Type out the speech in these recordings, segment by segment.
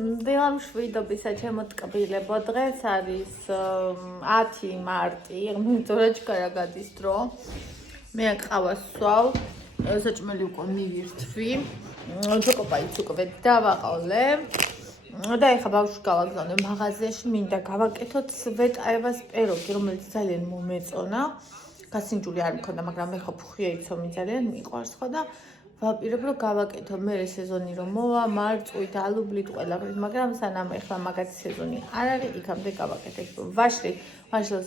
დილამშვიდობისა ჩემო ტკბილებო, დღეს არის 10 მარტი, მიწურაჩქარა გადის დრო. მე ყავას სვავ, საჭმელი უკვე მივირთვი, ჩოკოპაიც უკვე დავაყოლე. და ეხლა ბავშვს გავაგზავნე მაღაზიაში, მინდა გავაკეთოთ სვეტაევას პიროგი, რომელიც ძალიან მომეწონა. გასინჯული არ მქონდა, მაგრამ მე ხო ფხვია იცომი ძალიან მიყვარს ხო და ვაპირებ რომ გავაკეთო მე სეზონი რომ მოვა, მარწყვით, ალუბლით, ყველაფრით, მაგრამ სანამ ეხლა მაგათი სეზონი არ არის, იქამდე გავაკეთებ. ვაშლი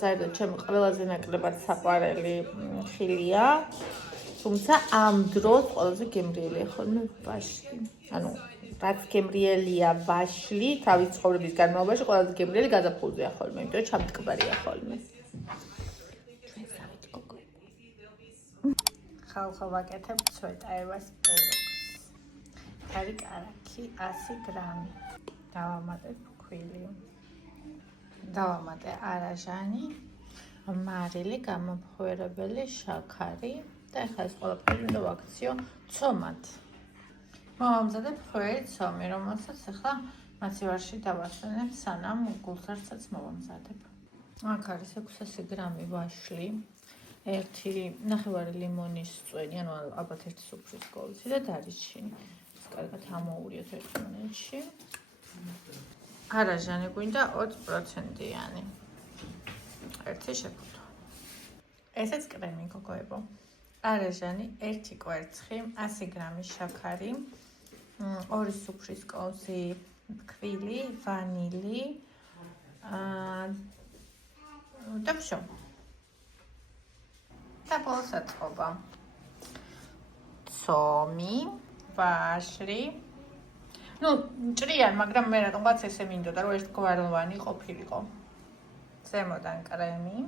საერთოდ ჩემი ყველაზე ნაკლებად საყვარელი ხილია. თუმცა ამ დროს ყველაზე გემრიელია ხოლმე ვაშლი. ანუ რაც გემრიელია ვაშლი, თავის ცხოვრების განმავლობაში ყველაზე გემრიელი გაზაფხულზეა ხოლმე, იმიტომ რომ ჩამტკბარია ხოლმე. ხალხო ვაკეთებ სვეტაევას პიროგს. კარი კარაქი 100 გრამი. დავამატებ ფქვილი. დავამატე არაჟანი, მარილი, გამოფხვერებელი, შაქარი და ეხლა ეს ყველაფერი უნდა ვაქციო ცომად. მოვამზადებ ხვიერი ცომი, რომელსაც ეხლა მაცივარში დავასვენებ, სანამ გულსარცაც მოვამზადებ. აქ არის 600 გრამი ვაშლი. 1.5 ლიმონის წვენი, ანუ ალბათ 1 სუფრის კოლისი და დარიჩინი. ეს კარგად ამოურიოთ 1 მონეთში. არაჟანი გვინდა 20%-იანი. 1 შეფუთო. ესეც კრემი გოგოებო. არაჟანი 1 კვერცხი, 100 გრამი შაქარი, 2 სუფრის კოლისი ფქვილი, ვანილი და всё. და ბოლოს აწყობა. ცომი, ვაშლი. ნუ ჭრიან, მაგრამ მე რატომღაც ესე მინდოდა, რომ ერთგვაროვანი ყოფილიყო. ზემოდან კრემი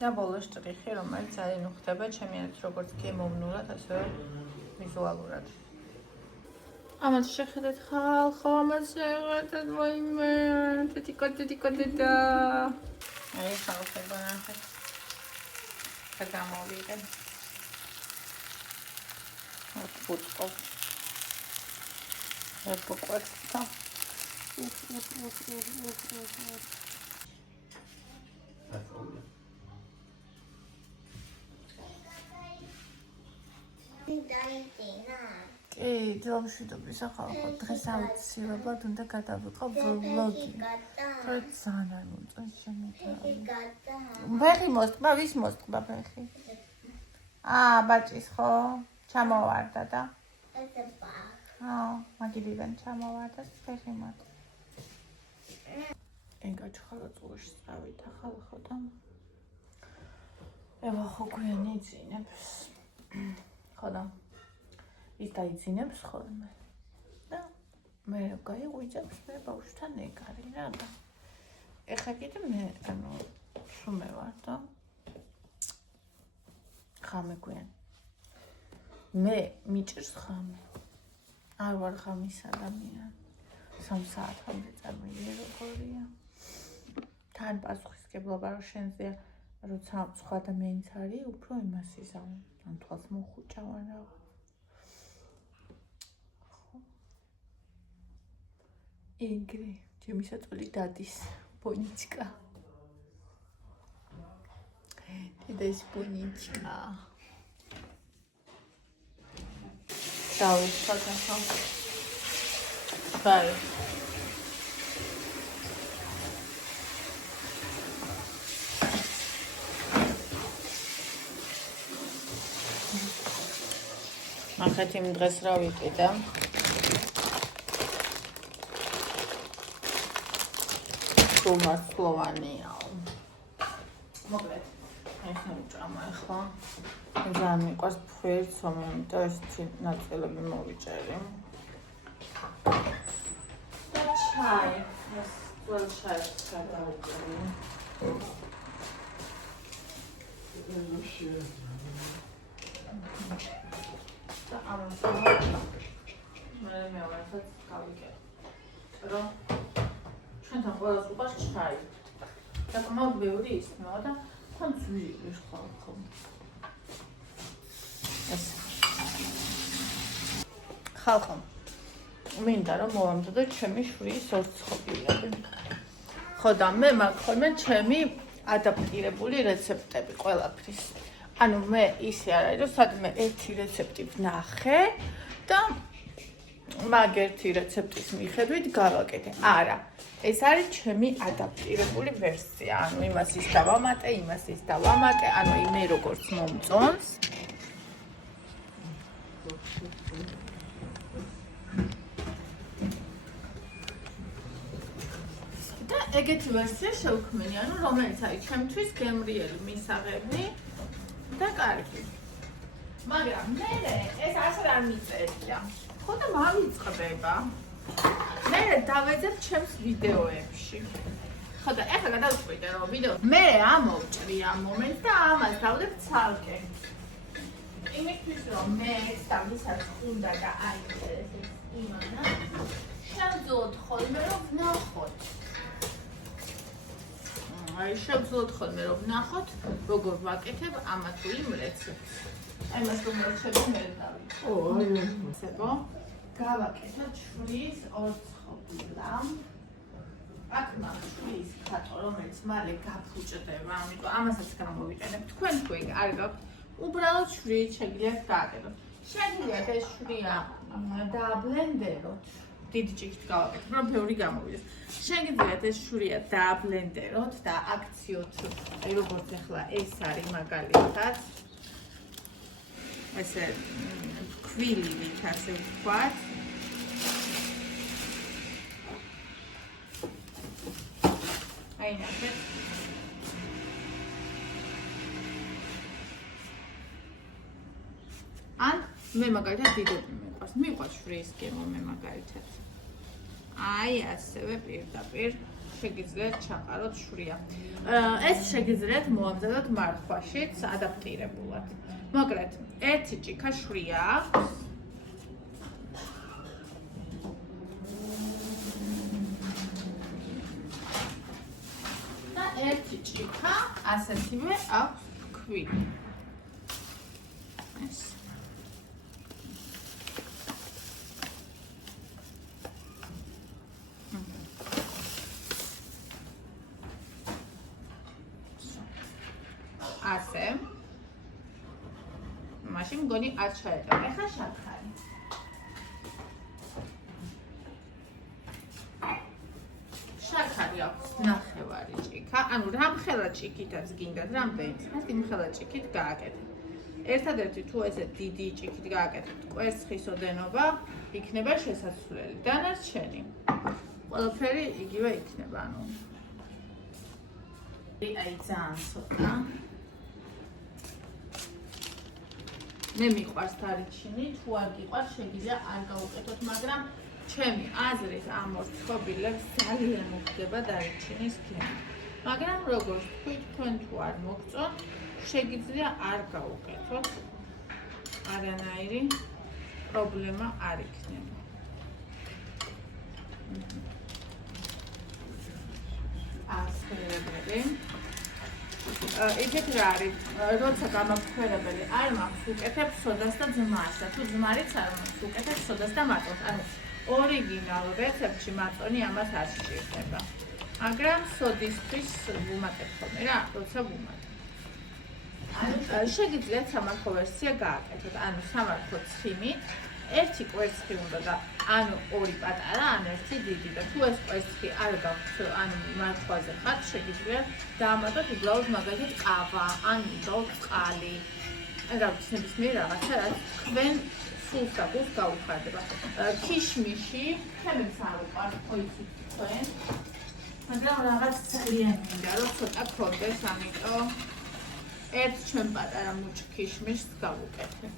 და ბოლოს შტრიხი, რომელიც ძალიან უხდება ჩემიანებს როგორც გემოვნულად, ასევე ვიზუალურად. ამას შეხედეთ ხალხო, ამას შეხედეთ მოიმე, თითიკო და აი ხალხო ნახეთ. გამოვიღე. ოტბუტკო. ოპკვერცხა. კი, დილამშვიდობის ახალხო. დღეს აუცილებლად უნდა გადავიყო ვლოგი. რომ ძალიან არ მომწონს შემიძლია. ფეხი მოსტყვა, ვის მოსტყვა ფეხი? ბაჭის ხო? ჩამოვარდა და? მაგიდიდან ჩამოვარდა ფეხი მათ. ენგაჩხალა წულში წავით ახალხო და ევა ხო გვიანი იძინებს. ხო და ის დაიძინებს ხოლმე. და მე რა გაიღვიძებს მე ბავშვთან ეგარი რა და ეხა კიდე მე ანუ შუმე ვარ და ხამე გვიან. მე მიჭირს ხამე. არ ვარ ხამის ადამიანი. 3 საათამდე წარმოიდგინე როგორია. თან პასუხისგებლობა რომ შენზეა, როცა სხვა ადამიანიც არის, უფრო იმას იზამ. ან თვალს მოხუჭავან რა. ეგრე, ჩემი საწოლი დადის, ბონიჩკა. დედის ბონიჩკა. დავიხოთ ახლა. ბაი. ახლა იმ დღეს რა ვიყიდა? სულმასლოვანია. მოკლედ, ეს ნუჭამა ახლა. ძალიან მიყვარს ფხვიერი ცომი, ამიტომ ესეთი ნაწილები მოვიჭერი. და ჩაი. ეს ძველ ჩაის გადავიჭერი. და ამას მე მეუბნებსაც გავიგებ. რომ ჩვენთან ყველას უყვარს ჩაი. საკმაოდ ბევრი ისმევა და თან ძვირი ხალხო. ეს ხალხო. მინდა რომ მოვამზადო ჩემი შვილის ორცხოვილები. ხო და მე მაქვს ხოლმე ჩემი ადაპტირებული რეცეპტები ყველაფრის. ანუ მე ისე არ არის, რომ სადმე ერთი რეცეპტი ვნახე და მაგ ერთი რეცეპტის მიხედვით გავაკეთე. არა, ეს არის ჩემი ადაპტირებული ვერსია. ანუ იმას ის დავამატე, იმას ის დავამატე, ანუ მე როგორც მომწონს. და ეგეთი ვერსია შევქმნი, ანუ რომელიც არის ჩემთვის გემრიელი მისაღები და კარგი. მაგრამ მე ეს ასე არ მიწერია. ხო და მამიწყდება. მე დავეძებ ჩემს ვიდეოებში. ხო და ეხლა გადავწყვიტე რომ ვიდეო მე ამოვჭრი ამ მომენტს და ამას დავდებ ცალკე. იმისთვის რომ მე სამისაც უნდა და აინტერესებს იმანა შევძლოთ ხოლმე რომ ვნახოთ. აი შევძლოთ ხოლმე რომ ვნახოთ როგორ ვაკეთებ ამა თუ იმ რეცეპტს. აი მას რომ მოჩები მე დავით. ო აი ესებო. გავაკეთოთ შვილის ორცხოვილა. აქ მაქვს შვილის ხატო, რომელიც მალე გაფუჭდება, ამიტომ ამასაც გამოვიყენებ. თქვენ თუ ეგ არ გაქვთ, უბრალოდ შვრით შეგიძლიათ გააკეთოთ. შეგიძლიათ ეს შვრია დააბლენდეროთ. დიდი ჭიქით გავაკეთებ, რომ ბევრი გამოვიდეს. შეგიძლიათ ეს შვრია დააბლენდეროთ და აქციოთ, აი როგორც ახლა ეს არის მაგალითად. ესე ქვილივით ასე ვთქვათ. აი ნახეთ. ან მე მაგალითად დიდები მიყვარს. მიყვარს შვრიის გემო მე მაგალითად. აი ასევე პირდაპირ შეგიძლიათ ჩაყაროთ შვრია. ეს შეგიძლიათ მოამზადოთ მარხვაშიც ადაპტირებულად. მოკლედ, ერთი ჭიქა შვრია აქვს. და ერთი ჭიქა ასეთივე აქვს ქვილი. ეს. ასე. მაშინ მგონი არ ჩაეტანა. ეხლა შაქარი. შაქარი აქვს ნახევარი ჭიქა. ანუ რამხელა ჭიქითაც გინდათ, რამდენიც. მას იმხელა ჭიქით გააკეთეთ. ერთადერთი თუ ესე დიდი ჭიქით გააკეთეთ, კვერცხის ოდენობა იქნება შესაძლებელი. დანარჩენი ყველაფერი იგივე იქნება, ანუ აი ძალიან ცოტა. მე მიყვარს დარიჩინი, თუ არ გიყვარს შეგიძლია არ გავუკეთოთ, მაგრამ ჩემი აზრით ამ ორცხოვილებს ძალიან მოხდება დარიჩინის გემი. მაგრამ როგორც თქვით, თქვენ თუ არ მოგწონთ, შეგიძლია არ გავუკეთოთ. არანაირი პრობლემა არ იქნება. ასწორებელი. ეგეთ რა არის, როცა გამაქვეყნებელი არ მაქვს უკეთებ სოდას და ძმას და თუ ძმარიც არ მაქვს უკეთებ სოდას და მაწონს. ანუ ორიგინალ რეცეპტში მაწონი ამას არ სჭირდება. მაგრამ სოდისთვის ვუმატებ ხოლმე რა, როცა ვუმატებ. ანუ შეგიძლიათ სამარხო ვერსია გააკეთოთ. ანუ სამარხო ცხიმით ერთი კვერცხი უნდა და ანუ ორი პატარა, ან ერთი დიდი და თუ ეს კვერცხი არ გაქვთ, ანუ მარხვაზე ხართ, შეგიძლიათ დაამატოთ უბრალოდ მაგალითად ყავა, ან უბრალოდ წყალი. რაღაც ნებისმიერ რაღაცა, რაც თქვენ სულს აგულს გაუხარდება. ქიშმიში, ჩემს არ უყვარს, ხო იცით თქვენ. მაგრამ რაღაც ძალიან მინდა, რომ ცოტა ქონდეს, ამიტომ ერთ ჩვენ პატარა მუჭ ქიშმიშს გავუკეთე.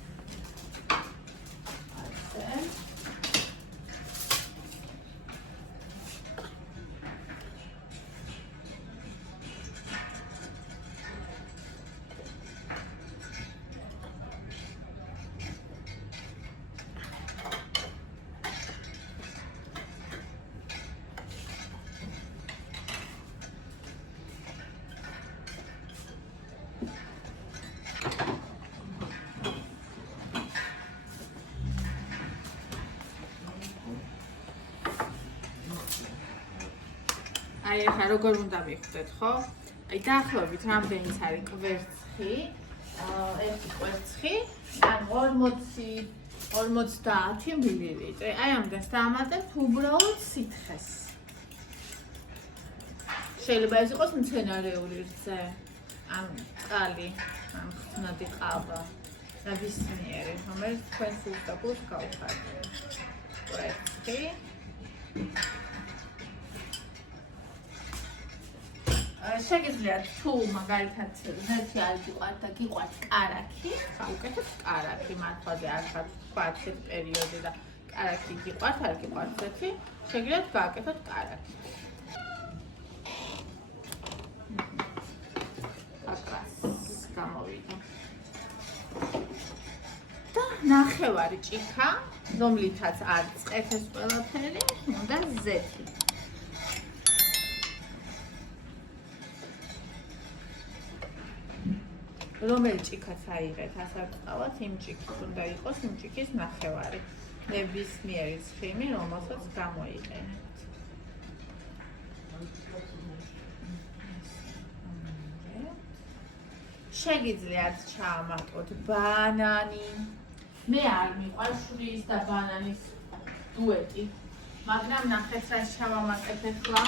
აი ახლა როგორ უნდა მიხვდეთ, ხო? აი დაახლოებით რამდენიც არის კვერცხი, ერთი კვერცხი, ან 40 მილილიტრი. აი ამდენს დაამატებთ უბრალოდ სითხეს. შეიძლება ეს იყოს მცენარეული რძე, ან წყალი, ან ხსნადი ყავა, ნებისმიერი, რომელიც თქვენ სულსტაბულს გავხარდეთ. კვერცხი. შეგიძლიათ თუ მაგალითად ზეთი არ გიყვართ და გიყვართ კარაქი, გავუკეთოთ კარაქი, მართლაზე არ ხართ თქვათ ეს პერიოდი და კარაქი გიყვართ, არ გიყვართ ზეთი, შეგიძლიათ გააკეთოთ კარაქი. აკას გამოვიდა. და ნახევარი ჭიქა, რომლითაც არ წყეთ ეს ყველაფერი, უნდა ზეთი. რომელი ჭიქაც აიღეთ, ასე ვთქვათ, იმ ჭიქის უნდა იყოს იმ ჭიქის ნახევარი. ნებისმიერი ცხიმი, რომელსაც გამოიყენებთ. შეგიძლიათ ჩაამატოთ ბანანი. მე არ მიყვარს შვრიის და ბანანის დუეტი, მაგრამ ნახეთ რა შევამატებ ახლა.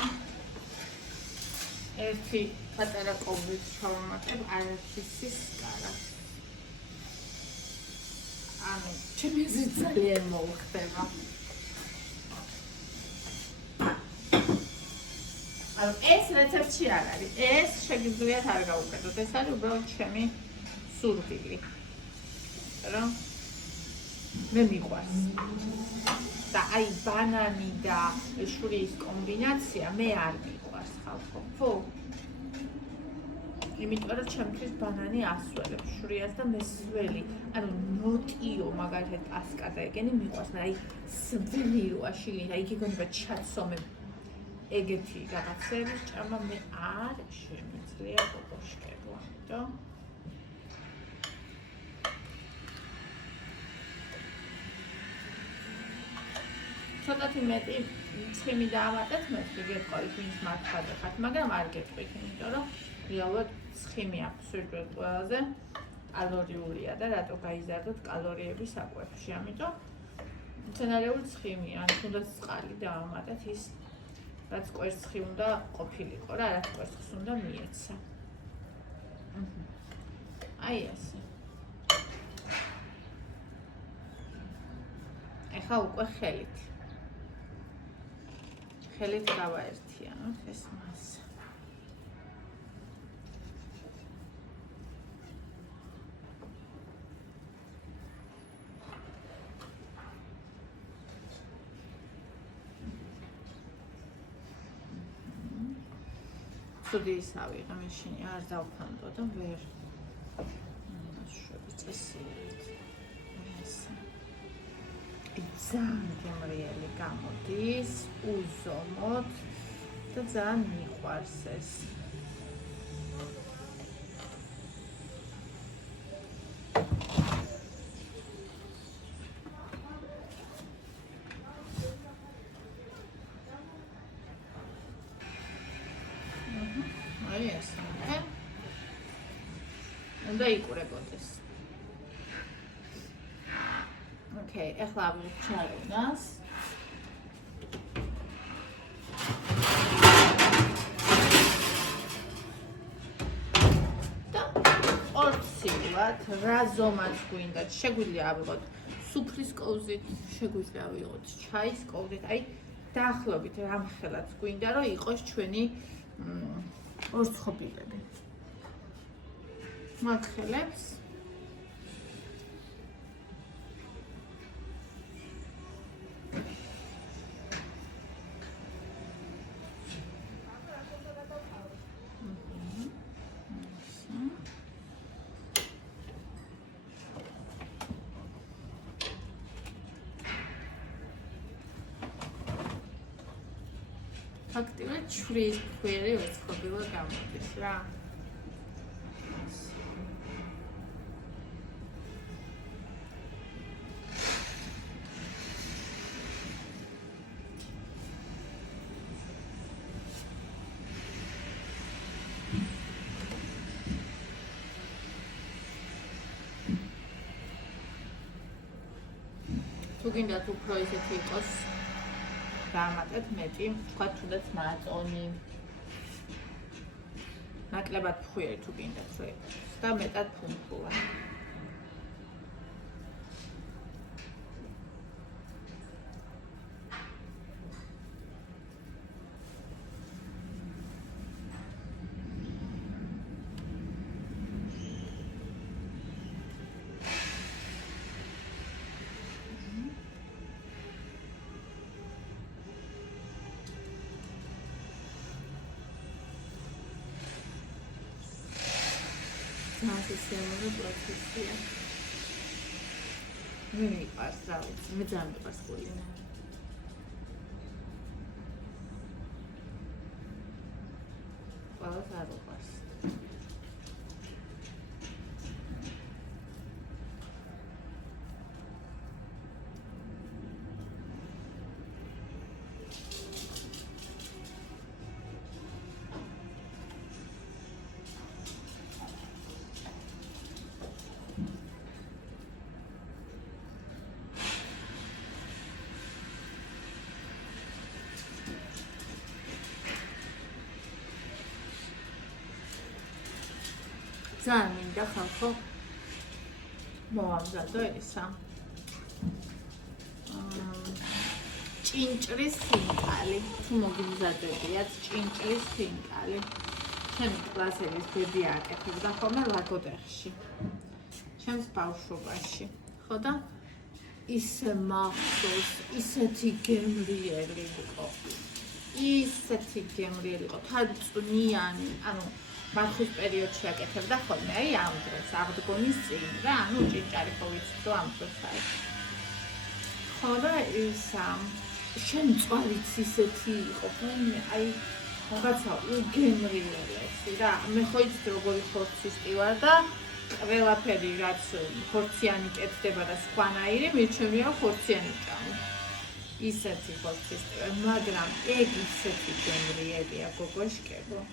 ერთი პატარა კობილს შევამატებ, არაერთი სისკარა. ანუ ჩემი აზრით ძალიან მოუხდება. ანუ ეს რეცეპტი არ არის. ეს შეგიძლიათ არ გავუკეთოთ. ეს არის უბრალოდ ჩემი სურვილი. რომ მე მიყვარს. და აი ბანანი და შვრიის კომბინაცია მე არ მიყვარს ხალხო. ხო. იმიტომ რომ ჩემთვის ბანანი ასველებს შვრიას და მესველი. ანუ ნოტიო მაგალითად პასკა და ეგენი მიყვარს, მაგრამ აი სვლიოა შილი, აი გიგონება ჩაცომე ეგეთი რაღაცების ჭამა მე არ შემიძლია გოშკებლა, ხო? ცოტათი მეტი ცხიმი დაამატეთ, მე გეტყვით ვინც მართლად ხართ, მაგრამ არ გეტყვით, იმიტომ რომ რეალურად ცხიმი აქვს სულ ყველაზე კალორიულია და რატო გაიზარდოთ კალორიები საკვებში, ამიტომ მცენარეული ცხიმი, ან თუნდაც წყალი დაამატეთ ის რაც კვერცხი უნდა ყოფილიყო რა, რაც კვერცხს უნდა მიეცა. აი ესე. ეხლა უკვე ხელით. ხელით გავაერთიანოთ ეს მასა. ცუდი ისავი, ამაშინი არ დავფანდო და ვერ შვები წესიერით. ესე. ძალიან გემრიელი გამოდის, უზომოდ და ძალიან მიყვარს ეს. აი ესე. უნდა იყურებოდეს. Okay, ეხლა ავიჩარებნას. და ორცილად, რა ზომაც გვინდათ, შეგვიძლია ავიღოთ სუფრის კოვზით, შეგვიძლია ავიღოთ ჩაის კოვზით, აი დაახლოებით რამხელაც გვინდა, რომ იყოს ჩვენი ორცხობილები. მათ ხელებს ფაქტიურად შვრიის ქვიერი ორცხობილა გამოდის რა. გინდათ უფრო ისეთი იყოს დამატეთ მეტი, თქვა თუნდაც მაწონი. ნაკლებად ფხვიერი თუ გინდათ რომ იყოს და მეტად ფუნფულა. Sistemul processia. Nu mi passa, mi zambe pascolina. Qual sarà passa? ძალიან მინდა ხალხო მოამზადო ისა ჭინჭრის ფინკალი თუ მოგიმზადებიათ ჭინჭრის ფინკალი ჩემი კლასელის ბედი აკეთებდა ხოლმე ლაგოდეხში ჩემს ბავშვობაში ხო და ისე მახსოვს ისეთი გემრიელი იყო თარწუნიანი ანუ მარხვის პერიოდში აკეთებდა ხოლმე აი ამ დროს აღდგომის წინ რა ანუ ჭინჭარი ხო ვიცით რომ ამ დროს აი ხო და ისა შენ წვალიც ისეთი იყო ხოლმე აი რაღაცა უგემრიელესი რა მე ხო იცით როგორი ხორცისტი ვარ და ყველაფერი რაც ხორციანი კეთდება და სხვანაირი მიჩვენია ხორციანი ჭამი ისეთი ხორცისტი მაგრამ ეგ ისეთი გემრიელია გოგოშკებო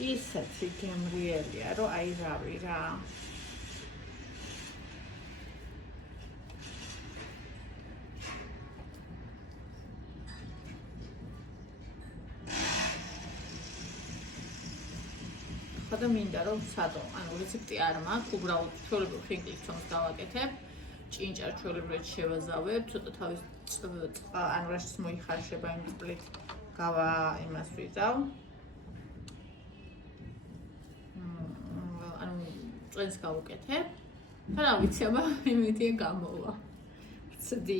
ისეთი გემრიელია რომ აი რავი რა ხოდა მინდა რომ სადო ანუ რეცეპტი არ მაქვს უბრალოდ ჩვეულებრივ ფინკლის ცომს დავაკეთებ ჭინჭარ ჩვეულებრივ შევაზავებ ცოტა თავის ანუ რაშიც მოიხარშება იმ სპლით გავა იმას ვიზავ წელს გავუკეთებ და რა ვიცი აბა იმედია გამოვა ცდი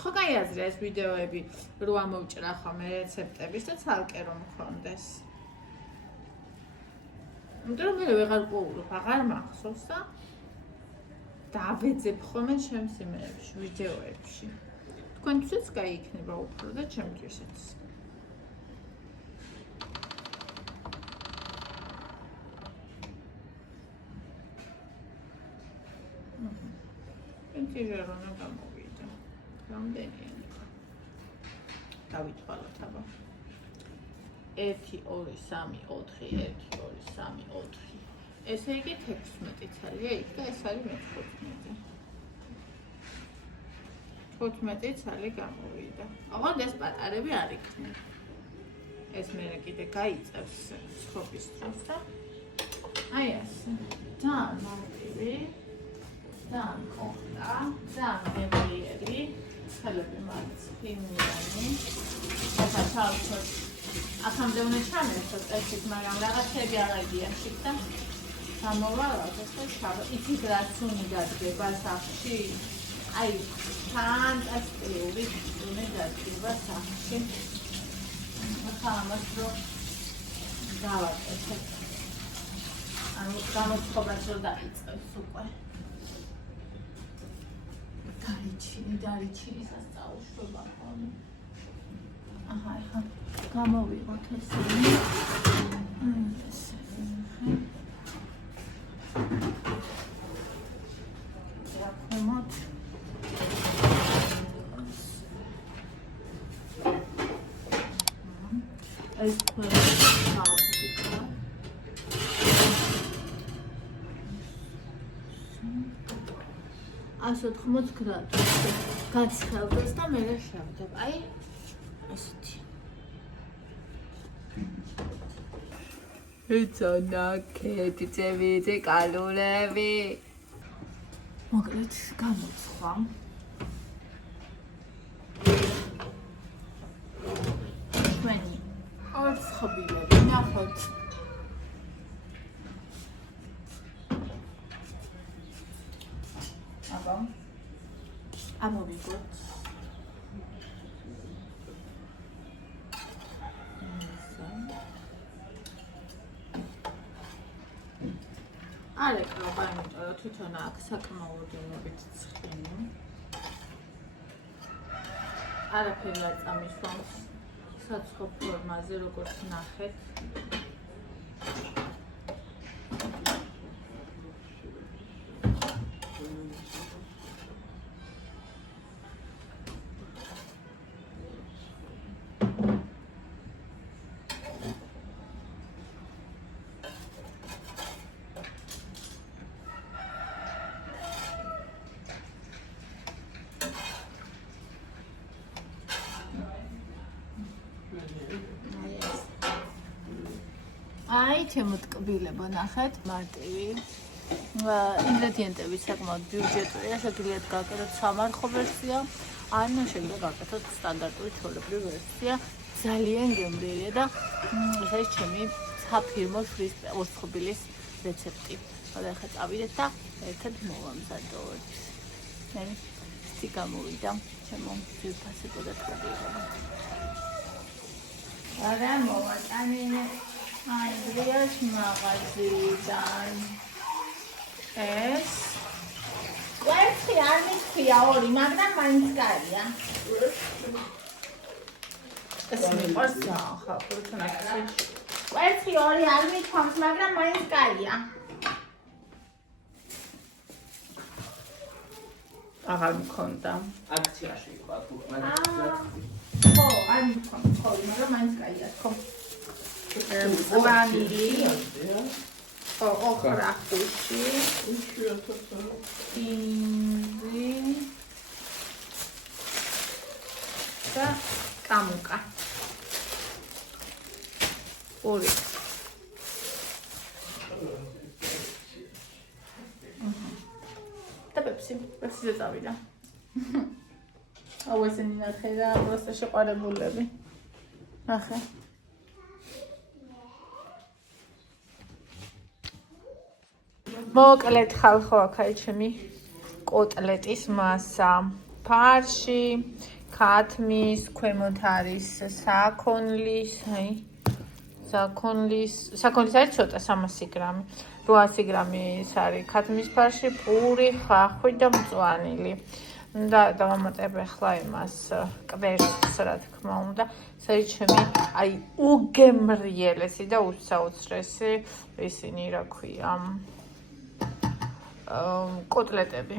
ხო გაიაზრე ეს ვიდეოები რო ამოვჭრა ხოლმე რეცეპტების და ცალკე რომ მქონდეს იმიტომ რომ მე ვეღარ ყოულობ აღარ მახსოვს და დავეძებ ხოლმე ჩემს იმერებში ვიდეოებში თქვენთვისაც გაიქნება უფრო და ჩემთვისაც ინტერიერონა გამოვიდა. რამდენია? დავითვალოთ აბა. 1 2 3 4 1 2 3 4 ესე იგი 16 ცალია იქ და ეს არის 15 ცალი გამოვიდა. აღარ ეს პატარები არ იქნება. ეს მე კიდე გაიწევს სხობის დროს და აი ასე. ძალიან მარტივი ძალიან კოხტა, ძალიან გემრიელი, ხელები მაინც ფინიანი. ახლა თავშოთ აქამდე უნდა ჩამერთოთ ესეთ, მაგრამ რაღაცები აღარ გიახშით და გამოვალავთ ეს შავ. იცით რაც უნდა დადგება სახში? აი, ფანტასტიკური უნდა დადგება სახში. ახლა ამას რო დავაკეთებ. ანუ გამოცხობაც რო დაიწყებს უკვე. დარიჩინი სასწაულშობა ხოლმე. აჰა, ახლა გამოვიღოთ ესენი. საკმოთ. ეს ყველაფერი 180 გრადუსზე გაცხელდეს და მე შევდებ. აი, ესეთი. იცოდაკეთ, ძევიძე კალორიები. მოკლედ გამოცხვა. ჩვენი ორცხობილები ნახოთ. აბა. ამოვიგოთ. არ ეკრობა, იმიტომ რომ თვითონ აქ საკმაოდ ოდენობით ცხენი. არაფერი არ წამისვამს საცხო ფორმაზე, როგორც ნახეთ. აი, ჩემო ტკბილებო, ნახეთ, მარტივი. ინგრედიენტები საკმაოდ ბიუჯეტურია, შეგიძლიათ გაკეთოთ სამარხო ვერსია, ან შეგიძლიათ გაკეთოთ სტანდარტული ჩვეულებრივი ვერსია. ძალიან გემრიელია და ეს არის ჩემი საფირმო შრის ორცხობილის რეცეპტი. და ახლა წავიდეთ და ერთად მოვამზადოთ. მე ისეთი გამოვიდა ჩემო ძვირფასებო და ტკბილებო. არა, მოვატანინე. Andreas მაღაზიიდან ეს კვერცხი არ მითქია ორი, მაგრამ მაინც კარგია. ეს მიყვარს ხა, პროტონაკში. კვერცხი ორი არ მithქვამს, მაგრამ მაინც კარგია. აღარ მქონდა. აქციაში იყო აქ, მაგრამ ხო, არ მithქვამს, მაგრამ მაინც კარგია, ხო. ვანილი ოხრა ხუში ინდი და კამუკა ორი და პეპსი წავიდა. აუ ესენი ნახე რა, პროსტა შეყარებულები. ნახე. მოკლედ ხალხო, აქ არის ჩემი კოტლეტის მასა. ფარში, ქათმის, ქვემოთ არის საქონლის, აი, საქონლის არის ცოტა 300 გრამი. 800 გრამი ის არის ქათმის ფარში, პური, ხახვი და მწვანილი. და დავამატებ ახლა იმას კვერცხს, რა თქმა უნდა. ეს არის ჩემი აი უგემრიელესი და უსაოცრესი ისინი, რა ქვია, კოტლეტები.